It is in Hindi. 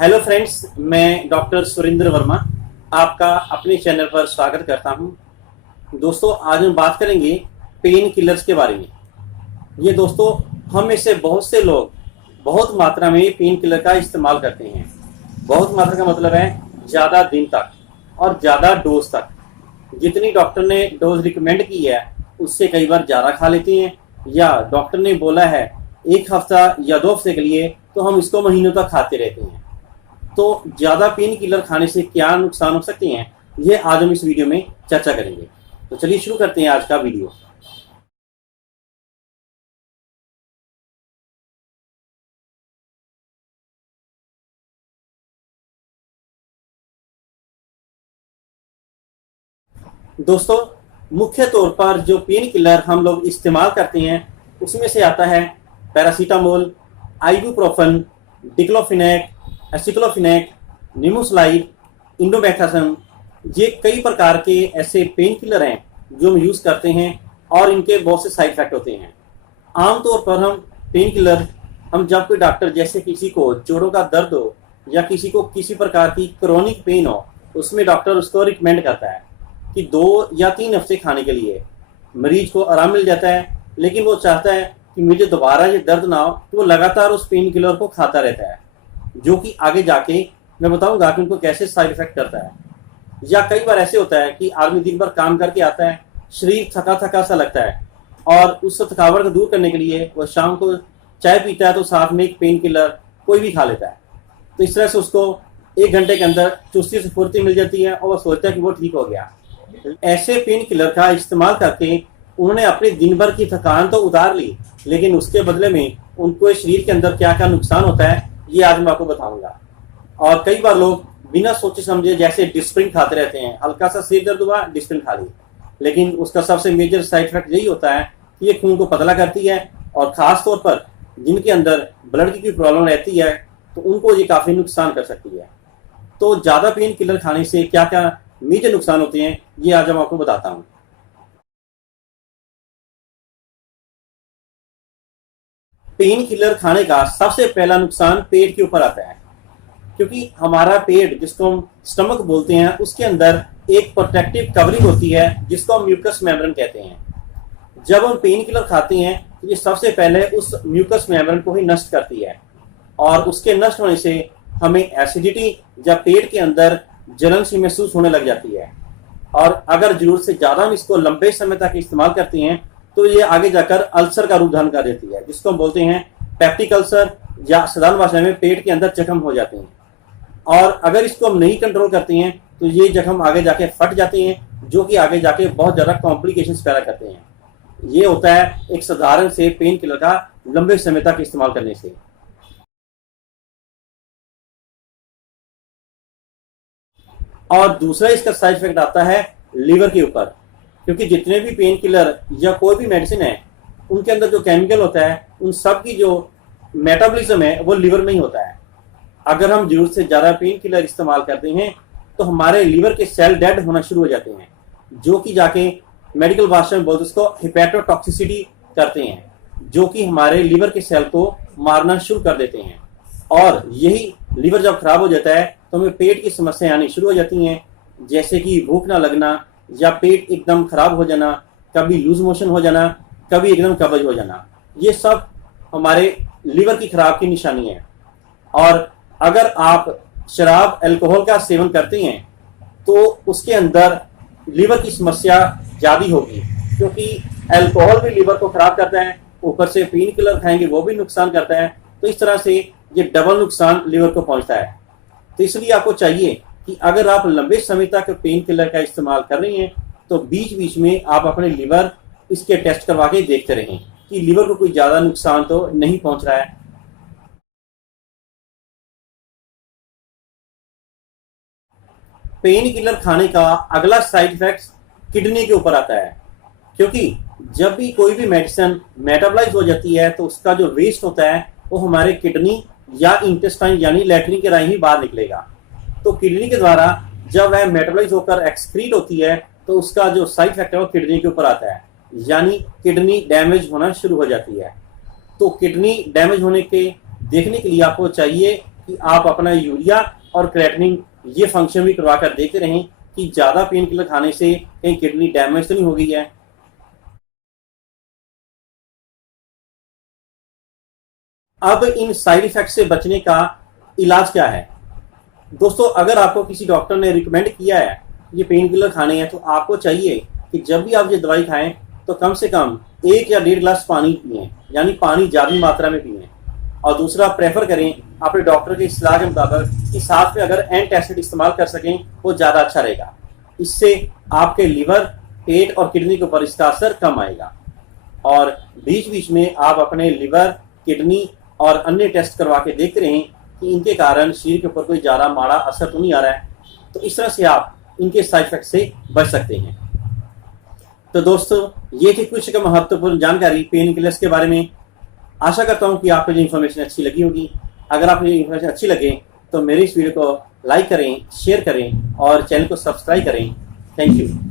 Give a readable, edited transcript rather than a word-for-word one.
हेलो फ्रेंड्स, मैं डॉक्टर सुरेंद्र वर्मा आपका अपने चैनल पर स्वागत करता हूं। दोस्तों, आज हम बात करेंगे पेन किलर्स के बारे में। ये दोस्तों, हम में से बहुत से लोग बहुत मात्रा में पेन किलर का इस्तेमाल करते हैं। बहुत मात्रा का मतलब है ज़्यादा दिन तक और ज़्यादा डोज तक। जितनी डॉक्टर ने डोज रिकमेंड की है उससे कई बार ज़्यादा खा लेते हैं, या डॉक्टर ने बोला है 1 हफ्ता या 2 हफ्ते के लिए, तो हम इसको महीनों तक खाते रहते हैं। तो ज़्यादा पेन किलर खाने से क्या नुकसान हो सकते हैं, ये आज हम इस वीडियो में चर्चा करेंगे। तो चलिए शुरू करते हैं आज का वीडियो। दोस्तों, मुख्य तौर पर जो पेन किलर हम लोग इस्तेमाल करते हैं उसमें से आता है paracetamol, ibuprofen, diclofenac, aceclofenac, nimesulide, इंडोमेथासम। ये कई प्रकार के ऐसे पेन किलर हैं जो हम यूज़ करते हैं और इनके बहुत से साइड इफेक्ट होते हैं। आमतौर पर पेन किलर हम जब कोई डॉक्टर, जैसे किसी को जोड़ों का दर्द हो या किसी को किसी प्रकार की क्रोनिक पेन हो, उसमें डॉक्टर उसको रिकमेंड करता है कि 2 या 3 हफ्ते खाने के लिए। मरीज को आराम मिल जाता है, लेकिन वो चाहता है कि मुझे दोबारा ये दर्द ना हो, तो वो लगातार उस पेन किलर को खाता रहता है, जो कि आगे जाके मैं बताऊंगा कि उनको कैसे साइड इफेक्ट करता है। या कई बार ऐसे होता है कि आदमी दिन भर काम करके आता है, शरीर थका थका सा लगता है, और उस थकावट को दूर करने के लिए वो शाम को चाय पीता है तो साथ में एक पेन किलर कोई भी खा लेता है। तो इस तरह से उसको 1 घंटे के अंदर चुस्ती से फुर्ती मिल जाती है और वह सोचता है कि वो ठीक हो गया। ऐसे पेन किलर का इस्तेमाल करके उन्होंने अपने दिन भर की थकान तो उतार ली, लेकिन उसके बदले में उनको शरीर के अंदर क्या क्या नुकसान होता है ये आज मैं आपको बताऊंगा। और कई बार लोग बिना सोचे समझे जैसे डिस्प्रिन खाते रहते हैं, हल्का सा सिर दर्द हुआ डिस्प्रिन खा ली, लेकिन उसका सबसे मेजर साइड इफेक्ट यही होता है कि ये खून को पतला करती है, और ख़ास तौर पर जिनके अंदर ब्लड की कोई प्रॉब्लम रहती है तो उनको ये काफ़ी नुकसान कर सकती है। तो ज़्यादा पेन किलर खाने से क्या क्या मेजर नुकसान होते हैं ये आज मैं आपको बताता हूँ। पेन किलर खाने का सबसे पहला नुकसान पेट के ऊपर आता है, क्योंकि हमारा पेट, जिसको हम स्टमक बोलते हैं, उसके अंदर एक प्रोटेक्टिव कवरिंग होती है जिसको हम म्यूकस मेम्ब्रेन कहते हैं। जब हम पेन किलर खाते हैं तो ये सबसे पहले उस म्यूकस मेम्ब्रेन को ही नष्ट करती है, और उसके नष्ट होने से हमें एसिडिटी या पेट के अंदर जलन सी महसूस होने लग जाती है। और अगर जरूरत से ज़्यादा हम इसको लंबे समय तक इस्तेमाल करते हैं तो ये आगे जाकर अल्सर का रूप धारण कर देती है, जिसको हम बोलते हैं पेप्टिक अल्सर, या साधारण भाषा में पेट के अंदर जख्म हो जाते हैं। और अगर इसको हम नहीं कंट्रोल करते हैं तो ये जख्म आगे जाके फट जाते हैं, जो कि आगे जाके बहुत ज़्यादा कॉम्प्लिकेशंस पैदा करते हैं। ये होता है एक साधारण से पेन किलर का लंबे समय तक इस्तेमाल करने से। और दूसरा इसका साइड इफेक्ट आता है लीवर के ऊपर, क्योंकि जितने भी पेन किलर या कोई भी मेडिसिन है उनके अंदर जो केमिकल होता है उन सब की जो मेटाबॉलिज्म है वो लीवर में ही होता है। अगर हम जरूरत से ज़्यादा पेन किलर इस्तेमाल करते हैं तो हमारे लीवर के सेल डेड होना शुरू हो जाते हैं, जो कि जाके मेडिकल भाषा में बोलते उसको हिपैटोटॉक्सिसिटी करते हैं, जो कि हमारे लीवर के सेल को मारना शुरू कर देते हैं। और यही लीवर जब खराब हो जाता है तो हमें पेट की समस्याएं आनी शुरू हो जाती हैं, जैसे कि भूख ना लगना, या पेट एकदम खराब हो जाना, कभी लूज मोशन हो जाना, कभी एकदम कब्ज हो जाना। ये सब हमारे लीवर की खराब की निशानी है। और अगर आप शराब, अल्कोहल का सेवन करते हैं तो उसके अंदर लीवर की समस्या ज़्यादा होगी, क्योंकि अल्कोहल भी लीवर को खराब करता है, ऊपर से पेन किलर खाएंगे वो भी नुकसान करता है। तो इस तरह से ये डबल नुकसान लीवर को पहुंचता है। तो इसलिए आपको चाहिए कि अगर आप लंबे समय तक पेन किलर का इस्तेमाल कर रही हैं तो बीच बीच में आप अपने लीवर इसके टेस्ट करवा के देखते रहें कि लीवर को कोई ज़्यादा नुकसान तो नहीं पहुंच रहा है। पेन किलर खाने का अगला साइड इफेक्ट किडनी के ऊपर आता है, क्योंकि जब भी कोई भी मेडिसिन मेटाबॉलाइज हो जाती है तो उसका जो वेस्ट होता है वो हमारे किडनी या इंटेस्टाइन यानी लैट्रिन के राही ही बाहर निकलेगा। तो किडनी के द्वारा जब वह मेटाबॉलाइज होकर एक्सक्रीट होती है तो उसका जो साइड इफेक्ट है वो किडनी के ऊपर आता है, यानी किडनी डैमेज होना शुरू हो जाती है। तो किडनी डैमेज होने के देखने के लिए आपको चाहिए कि आप अपना यूरिया और क्रेटिनिन ये फंक्शन भी करवा कर देखते रहें कि ज़्यादा पेन किलर खाने से कहीं किडनी डैमेज तो नहीं हो गई है। अब इन साइड इफेक्ट से बचने का इलाज क्या है? दोस्तों, अगर आपको किसी डॉक्टर ने रिकमेंड किया है ये पेन किलर खाने हैं, तो आपको चाहिए कि जब भी आप ये दवाई खाएं तो कम से कम 1 या 1.5 गिलास पानी पिएं, यानी पानी ज़्यादा मात्रा में पिएं। और दूसरा, प्रेफर करें अपने डॉक्टर की सलाह के मुताबिक कि साथ में अगर एंटासिड इस्तेमाल कर सकें वो ज़्यादा अच्छा रहेगा। इससे आपके लीवर, पेट और किडनी के ऊपर इसका असर कम आएगा। और बीच बीच में आप अपने लिवर, किडनी और अन्य टेस्ट करवा के देखते रहें कि इनके कारण शरीर के ऊपर कोई ज़्यादा माड़ा असर तो नहीं आ रहा है। तो इस तरह से आप इनके साइड इफेक्ट से बच सकते हैं। तो दोस्तों, ये थी कुछ का महत्वपूर्ण जानकारी पेन किलर्स के बारे में। आशा करता हूँ कि आपको ये इन्फॉर्मेशन अच्छी लगी होगी। अगर आपको ये इन्फॉर्मेशन अच्छी लगे तो मेरे इस वीडियो को लाइक करें, शेयर करें और चैनल को सब्सक्राइब करें। Thank you.